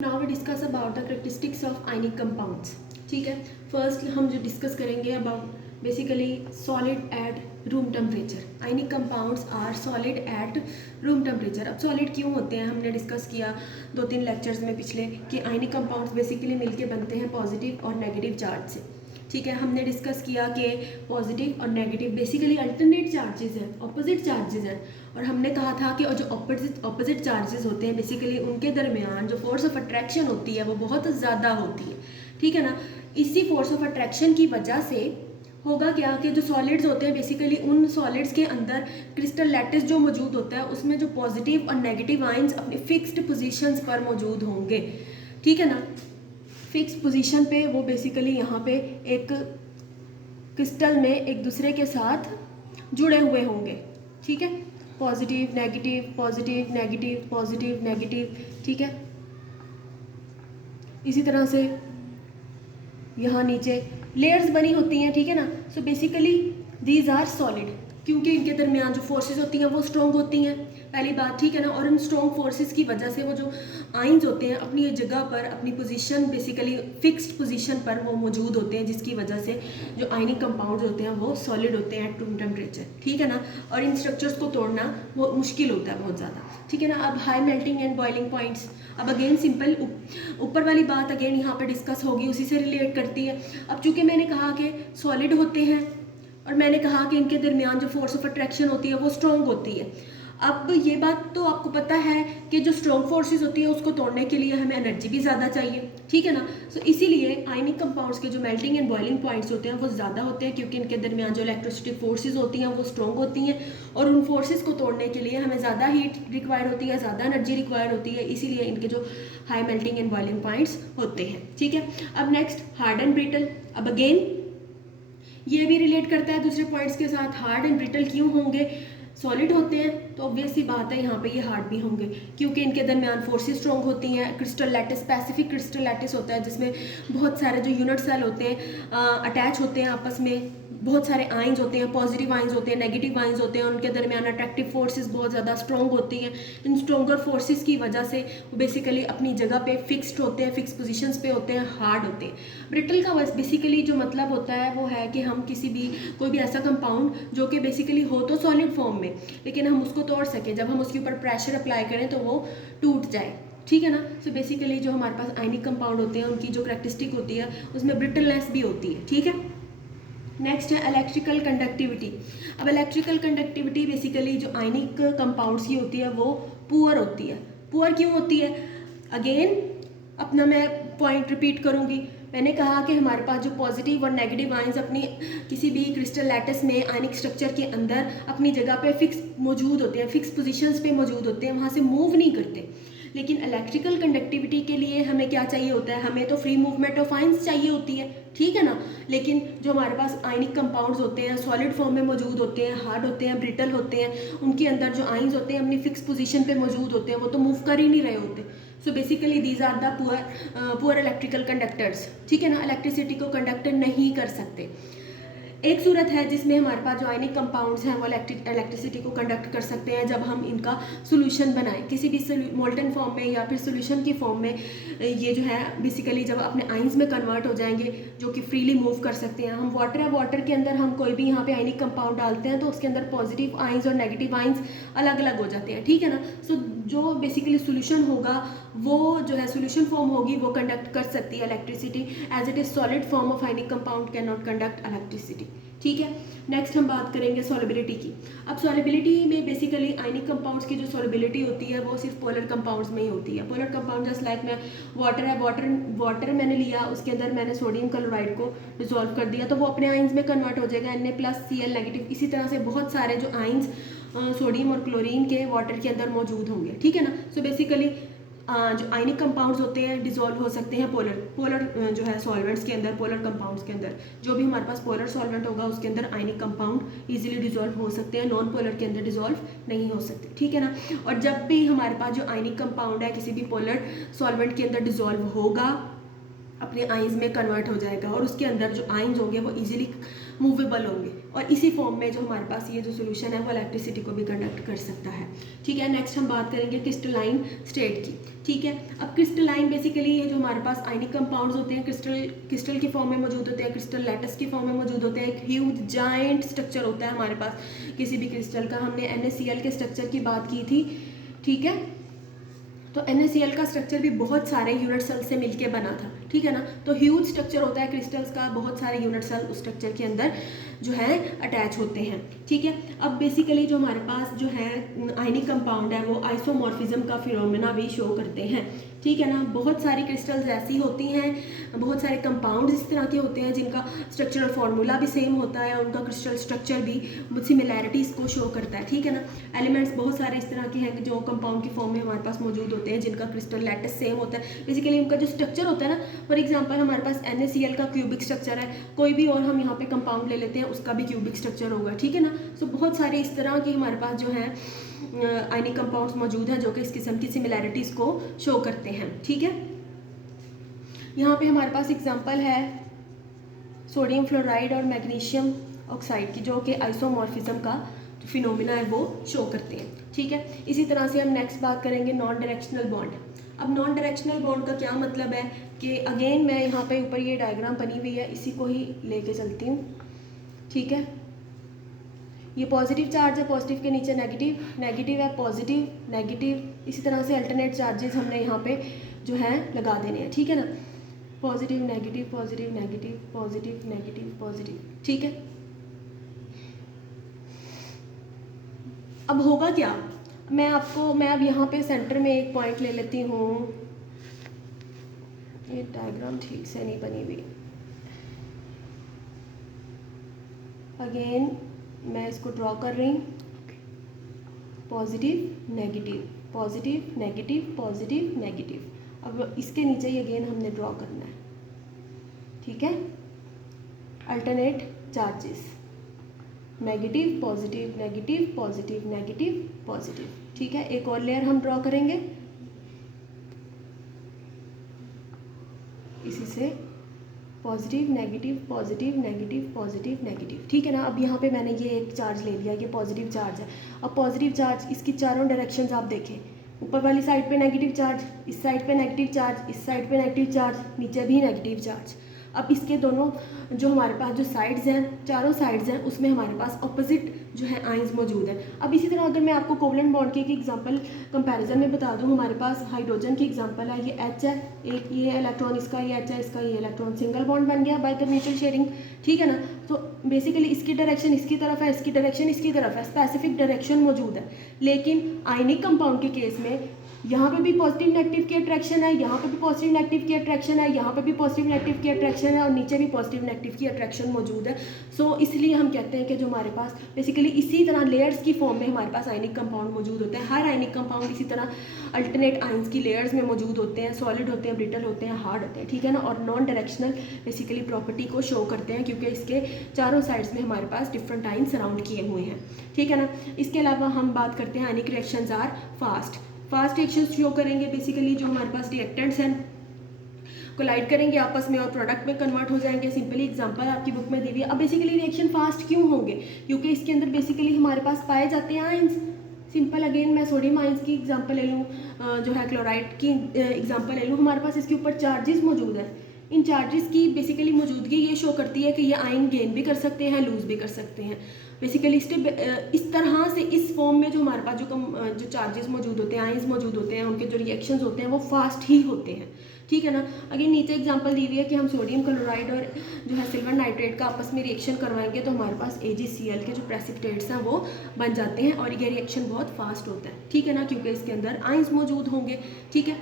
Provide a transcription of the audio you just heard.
Now we discuss about the characteristics of ionic compounds. ठीक है, first हम जो डिस्कस करेंगे about basically solid at room temperature. Ionic compounds are solid at room temperature. अब solid क्यों होते हैं हमने डिस्कस किया 2-3 लेक्चर्स में पिछले कि आयनिक कंपाउंड्स बेसिकली मिलके बनते हैं पॉजिटिव और नेगेटिव चार्ज से। ठीक है, हमने डिस्कस किया कि पॉजिटिव और नेगेटिव बेसिकली अल्टरनेट चार्जेस हैं, ऑपोजिट चार्जेस हैं। और हमने कहा था कि जो ऑपोजिट चार्जेस होते हैं बेसिकली उनके दरमियान जो फोर्स ऑफ अट्रैक्शन होती है वो बहुत ज़्यादा होती है। ठीक है ना, इसी फोर्स ऑफ अट्रैक्शन की वजह से होगा क्या कि जो सॉलिड्स होते हैं बेसिकली उन सॉलिड्स के अंदर क्रिस्टल लैटिस जो मौजूद होता है उसमें जो पॉजिटिव और नेगेटिव आयंस अपने फिक्स्ड पोजीशंस पर मौजूद होंगे। ठीक है ना, फिक्स पोजीशन पे वो बेसिकली यहाँ पे एक क्रिस्टल में एक दूसरे के साथ जुड़े हुए होंगे। ठीक है, positive negative positive negative positive negative. ठीक है, इसी तरह से यहाँ नीचे लेयर्स बनी होती हैं। ठीक है ना, so basically these are solid क्योंकि इनके दरमियान जो फोर्सेस होती हैं वो स्ट्रॉन्ग होती हैं, पहली बात। ठीक है ना, और इन स्ट्रॉन्ग फोर्सेस की वजह से वो जो आयंस होते हैं अपनी जगह पर अपनी पोजीशन बेसिकली फिक्स्ड पोजीशन पर वो मौजूद होते हैं, जिसकी वजह से जो आयनिक कंपाउंड्स होते हैं वो सॉलिड होते हैं एट रूम टेम्परेचर। ठीक है ना, और इन स्ट्रक्चर्स को तोड़ना वो मुश्किल होता है बहुत ज़्यादा। ठीक है ना, अब high melting and boiling points. अब अगेन सिंपल ऊपर वाली बात अगेन यहाँ पे डिस्कस होगी, उसी से रिलेट करती है। अब चूँकि मैंने कहा कि सॉलिड होते हैं और मैंने कहा कि इनके दरमियान जो फोर्स ऑफ अट्रैक्शन होती है वो स्ट्रॉन्ग होती है। अब ये बात तो आपको पता है कि जो स्ट्रॉन्ग फोर्सेस होती है उसको तोड़ने के लिए हमें एनर्जी भी ज़्यादा चाहिए। ठीक है ना, सो इसीलिए आयनिक कंपाउंड्स के जो मेल्टिंग एंड बॉइलिंग पॉइंट्स होते हैं वो ज़्यादा होते हैं क्योंकि इनके दरमियान जो इलेक्ट्रोस्टैटिक फोर्सेस होती हैं वो स्ट्रॉन्ग होती हैं और उन फोर्सेस को तोड़ने के लिए हमें ज़्यादा हीट रिक्वायर होती है, ज़्यादा एनर्जी रिक्वायर होती है, इसीलिए इनके जो high melting and boiling points होते हैं। ठीक है, अब नेक्स्ट हार्ड एंड ब्रिटल। अब अगेन ये भी रिलेट करता है दूसरे पॉइंट्स के साथ। हार्ड एंड ब्रिटल क्यों होंगे? सॉलिड होते हैं तो ऑब्वियस सी बात है यहाँ पे ये हार्ड भी होंगे क्योंकि इनके दरमियान फोर्सेस स्ट्रॉन्ग होती हैं। Crystal lattice specific crystal lattice होता है जिसमें बहुत सारे जो यूनिट सेल होते हैं अटैच होते हैं आपस में, बहुत सारे आयंस होते हैं, पॉजिटिव आयंस होते हैं, नेगेटिव आयंस होते हैं, उनके दरमियान अट्रैक्टिव फोर्सेस बहुत ज़्यादा स्ट्रॉन्ग होती हैं। इन स्ट्रॉन्गर फोर्सेस की वजह से वो बेसिकली अपनी जगह पे फिक्स्ड होते हैं, फिक्स पोजीशंस पे होते हैं, हार्ड होते हैं। ब्रिटल का बेसिकली जो मतलब होता है वो है कि हम किसी भी कोई भी ऐसा कंपाउंड जो कि बेसिकली हो तो सॉलिड फॉर्म में लेकिन हम उसको तोड़ सकें, जब हम उसके ऊपर प्रेशर अप्लाई करें तो वो टूट जाए। ठीक है ना, सो बेसिकली जो हमारे पास आयनिक कंपाउंड होते हैं उनकी जो करेक्टरिस्टिक होती है उसमें ब्रिटलनेस भी होती है। ठीक है, नेक्स्ट है इलेक्ट्रिकल कंडक्टिविटी। अब इलेक्ट्रिकल कंडक्टिविटी बेसिकली जो आयनिक कंपाउंड्स की होती है वो पुअर होती है। पुअर क्यों होती है? अगेन अपना मैं पॉइंट रिपीट करूंगी। मैंने कहा कि हमारे पास जो पॉजिटिव और नेगेटिव आयंस अपनी किसी भी क्रिस्टल लैटिस में आयनिक स्ट्रक्चर के अंदर अपनी जगह पे फिक्स मौजूद होते हैं, फिक्स पोजीशंस पे मौजूद होते हैं, वहाँ से मूव नहीं करते। लेकिन इलेक्ट्रिकल कंडक्टिविटी के लिए हमें क्या चाहिए होता है? हमें तो फ्री मूवमेंट ऑफ आयंस चाहिए होती है। ठीक है ना, लेकिन जो हमारे पास आयनिक कंपाउंड्स होते हैं सॉलिड फॉर्म में मौजूद होते हैं, हार्ड होते हैं, ब्रिटल होते हैं, उनके अंदर जो आयंस होते हैं अपनी फिक्स पोजीशन पे मौजूद होते हैं, वो तो मूव कर ही नहीं रहे होते। So basically these are the poor electrical conductors. ठीक है ना, इलेक्ट्रिसिटी को कंडक्टर नहीं कर सकते। एक सूरत है जिसमें हमारे पास जो आयनिक कंपाउंड्स हैं वो इलेक्ट्रिसिटी को कंडक्ट कर सकते हैं जब हम इनका सोल्यूशन बनाएं किसी भी मोल्टन फॉर्म में या फिर सोल्यूशन की फॉर्म में। ये जो है बेसिकली जब अपने आयंस में कन्वर्ट हो जाएंगे जो कि फ्रीली मूव कर सकते हैं। हम वाटर है, वाटर के अंदर हम कोई भी यहाँ पे आयनिक कंपाउंड डालते हैं तो उसके अंदर पॉजिटिव आयंस और नेगेटिव आयंस अलग अलग हो जाते हैं। ठीक है ना, सो जो बेसिकली सोल्यूशन होगा वो जो है सोल्यूशन फॉर्म होगी वो कंडक्ट कर सकती है electricity, as it is solid form of ionic compound can not conduct electricity. ठीक है, नेक्स्ट हम बात करेंगे सॉलिबिलिटी की। अब सॉलिबिलिटी में बेसिकली आयनिक कंपाउंड्स की जो सॉलिबिलिटी होती है वो सिर्फ पोलर कंपाउंड्स में ही होती है। पोलर कंपाउंड जस्ट लाइक मैं वाटर है, वाटर मैंने लिया, उसके अंदर मैंने सोडियम क्लोराइड को डिसॉल्व कर दिया तो वो अपने आयंस में कन्वर्ट हो जाएगा Na+Cl नेगेटिव। इसी तरह से बहुत सारे जो आयंस सोडियम और क्लोरीन के वाटर के अंदर मौजूद होंगे। ठीक है ना, सो बेसिकली जो आयनिक कंपाउंड्स होते हैं डिसॉल्व हो सकते हैं पोलर जो है सॉल्वेंट्स के अंदर, पोलर कंपाउंड्स के अंदर। जो भी हमारे पास पोलर सॉल्वेंट होगा उसके अंदर आयनिक कंपाउंड इजीली डिसॉल्व हो सकते हैं, नॉन पोलर के अंदर डिसॉल्व नहीं हो सकते। ठीक है ना, और जब भी हमारे पास जो आयनिक कंपाउंड है किसी भी पोलर सॉल्वेंट के अंदर डिसॉल्व होगा अपने आयंस में कन्वर्ट हो जाएगा और उसके अंदर जो आयंस होंगे वो इजीली मूवेबल होंगे और इसी फॉर्म में जो हमारे पास ये जो सोल्यूशन है वो इलेक्ट्रिसिटी को भी कंडक्ट कर सकता है। ठीक है, नेक्स्ट हम बात करेंगे क्रिस्टलाइन स्टेट की। ठीक है, अब क्रिस्टलाइन बेसिकली ये जो हमारे पास आयनिक कंपाउंड्स होते हैं क्रिस्टल के फॉर्म में मौजूद होते हैं, क्रिस्टल लैटिस के फॉर्म में मौजूद होते हैं। एक ह्यूज जायंट स्ट्रक्चर होता है हमारे पास किसी भी क्रिस्टल का। हमने NaCl के स्ट्रक्चर की बात की थी। ठीक है, तो NaCl का स्ट्रक्चर भी बहुत सारे यूनिट सेल से मिलके बना था। ठीक है ना, तो ह्यूज स्ट्रक्चर होता है क्रिस्टल्स का, बहुत सारे यूनिट सेल उस स्ट्रक्चर के अंदर जो है अटैच होते हैं। ठीक है, अब बेसिकली जो हमारे पास जो है आयनिक कंपाउंड है वो आइसोमॉर्फिज्म का फिनोमेना भी शो करते हैं। ठीक है ना, बहुत सारी क्रिस्टल्स ऐसी होती हैं, बहुत सारे कंपाउंड्स इस तरह के होते हैं जिनका स्ट्रक्चरल फार्मूला भी सेम होता है और उनका क्रिस्टल स्ट्रक्चर भी सिमिलैरिटीज़ को शो करता है। ठीक है ना, एलिमेंट्स बहुत सारे इस तरह के हैं जो कंपाउंड की फॉर्म में हमारे पास मौजूद होते हैं जिनका क्रिस्टल लैटिस सेम होता है। बेसिकली उनका जो स्ट्रक्चर होता है ना, फॉर एग्जाम्पल हमारे पास NaCl का क्यूबिक स्ट्रक्चर है, कोई भी और हम यहाँ पे कंपाउंड ले लेते हैं उसका भी क्यूबिक स्ट्रक्चर होगा। ठीक है ना, सो बहुत सारे इस तरह के हमारे पास जो है आयनिक कंपाउंड्स मौजूद हैं जो कि इस किस्म की सिमिलैरिटीज़ को शो करते हैं। ठीक है, यहाँ पे हमारे पास एग्जांपल है सोडियम फ्लोराइड और मैग्नीशियम ऑक्साइड की, जो कि आइसोमॉर्फिज्म का फिनोमिना है वो शो करते हैं। ठीक है, इसी तरह से हम नेक्स्ट बात करेंगे नॉन डायरेक्शनल बॉन्ड। अब नॉन डायरेक्शनल बॉन्ड का क्या मतलब है कि अगेन मैं यहाँ पे ऊपर ये डायग्राम बनी हुई है, इसी को ही लेके चलती हूँ। ठीक है, ये पॉजिटिव चार्ज है, पॉजिटिव के नीचे नेगेटिव, नेगेटिव है, पॉजिटिव, नेगेटिव, इसी तरह से अल्टरनेट चार्जेस हमने यहाँ पे जो है लगा देने हैं। ठीक है ना, positive negative positive negative positive negative positive. ठीक है, अब होगा क्या, मैं अब यहाँ पे सेंटर में एक पॉइंट ले लेती हूँ। ये डायग्राम ठीक से नहीं बनी हुई, अगेन मैं इसको ड्रॉ कर रही हूँ। Positive negative positive negative positive negative. अब इसके नीचे ही अगेन हमने ड्रॉ करना है। ठीक है, alternate charges, negative positive negative positive negative positive. ठीक है, एक और लेयर हम ड्रॉ करेंगे इसी से, positive negative positive negative positive negative. ठीक है ना, अब यहाँ पे मैंने ये एक चार्ज ले लिया, ये पॉजिटिव चार्ज है। अब पॉजिटिव चार्ज, इसकी चारों डायरेक्शंस आप देखें, ऊपर वाली साइड पे नेगेटिव चार्ज, इस साइड पे नेगेटिव चार्ज, इस साइड पे नेगेटिव चार्ज, नीचे भी नेगेटिव चार्ज। अब इसके दोनों जो हमारे पास जो साइड्स हैं, चारों साइड्स हैं, उसमें हमारे पास ऑपोजिट जो है आयंस मौजूद हैं। अब इसी तरह अगर मैं आपको कोवलेंट बॉन्ड की एक एग्जांपल कंपैरिजन में बता दूं, हमारे पास हाइड्रोजन की एग्जांपल है, ये H है, एक ये इलेक्ट्रॉन इसका, ये H है इसका, ये इलेक्ट्रॉन सिंगल बॉन्ड बन गया बाय द म्यूचुअल शेयरिंग। ठीक है ना, तो बेसिकली इसकी डायरेक्शन इसकी तरफ है, इसकी डायरेक्शन इसकी तरफ है, स्पेसिफिक डायरेक्शन मौजूद है। लेकिन आयनिक कंपाउंड के केस में यहाँ पे भी पॉजिटिव नेगेटिव की अट्रैक्शन है, यहाँ पे भी पॉजिटिव नेगेटिव की अट्रैक्शन है, यहाँ पे भी पॉजिटिव नेगेटिव की अट्रैक्शन है और नीचे भी पॉजिटिव नेगेटिव की अट्रैक्शन मौजूद है। सो इसलिए हम कहते हैं कि जो हमारे पास बेसिकली इसी तरह लेयर्स की फॉर्म में हमारे पास आयनिक कंपाउंड मौजूद होते हैं। हर आयनिक कंपाउंड इसी तरह अल्टरनेट आयंस की लेयर्स में मौजूद होते हैं, सॉलिड होते हैं, ब्रिटल होते हैं, हार्ड होते हैं। ठीक है ना, और नॉन डायरेक्शनल बेसिकली प्रॉपर्टी को शो करते हैं क्योंकि इसके चारों साइड्स में हमारे पास डिफरेंट आयन सराउंड किए हुए हैं। ठीक है ना, इसके अलावा हम बात करते हैं ionic reactions are fast reactions show करेंगे। बेसिकली जो हमारे पास रिएक्टेंट्स हैं कोलाइड करेंगे आपस में और प्रोडक्ट में कन्वर्ट हो जाएंगे। सिंपली एग्जांपल आपकी बुक में दी हुई है। अब बेसिकली रिएक्शन फास्ट क्यों होंगे, क्योंकि इसके अंदर बेसिकली हमारे पास पाए जाते हैं आयंस। सिंपल अगेन मैं सोडियम आयंस की एग्जांपल ले लूँ, जो है क्लोराइड की एग्जांपल ले लूँ, हमारे पास इसके ऊपर चार्जेस मौजूद हैं। इन चार्जेस की बेसिकली मौजूदगी ये शो करती है कि ये आयन गेन भी कर सकते हैं, लूज भी कर सकते हैं। बेसिकली इस तरह से इस फॉर्म में जो हमारे पास जो चार्जेस मौजूद होते हैं, आयंस मौजूद होते हैं, उनके जो रिएक्शंस होते हैं वो फास्ट ही होते हैं। ठीक है ना, अगेन नीचे एग्जांपल दी हुई है कि हम सोडियम क्लोराइड और जो है सिल्वर नाइट्रेट का आपस में रिएक्शन करवाएंगे तो हमारे पास AgCl के जो प्रेसिपिटेट्स हैं वो बन जाते हैं और ये रिएक्शन बहुत फास्ट होता है। ठीक है ना, क्योंकि इसके अंदर आयंस मौजूद होंगे। ठीक है,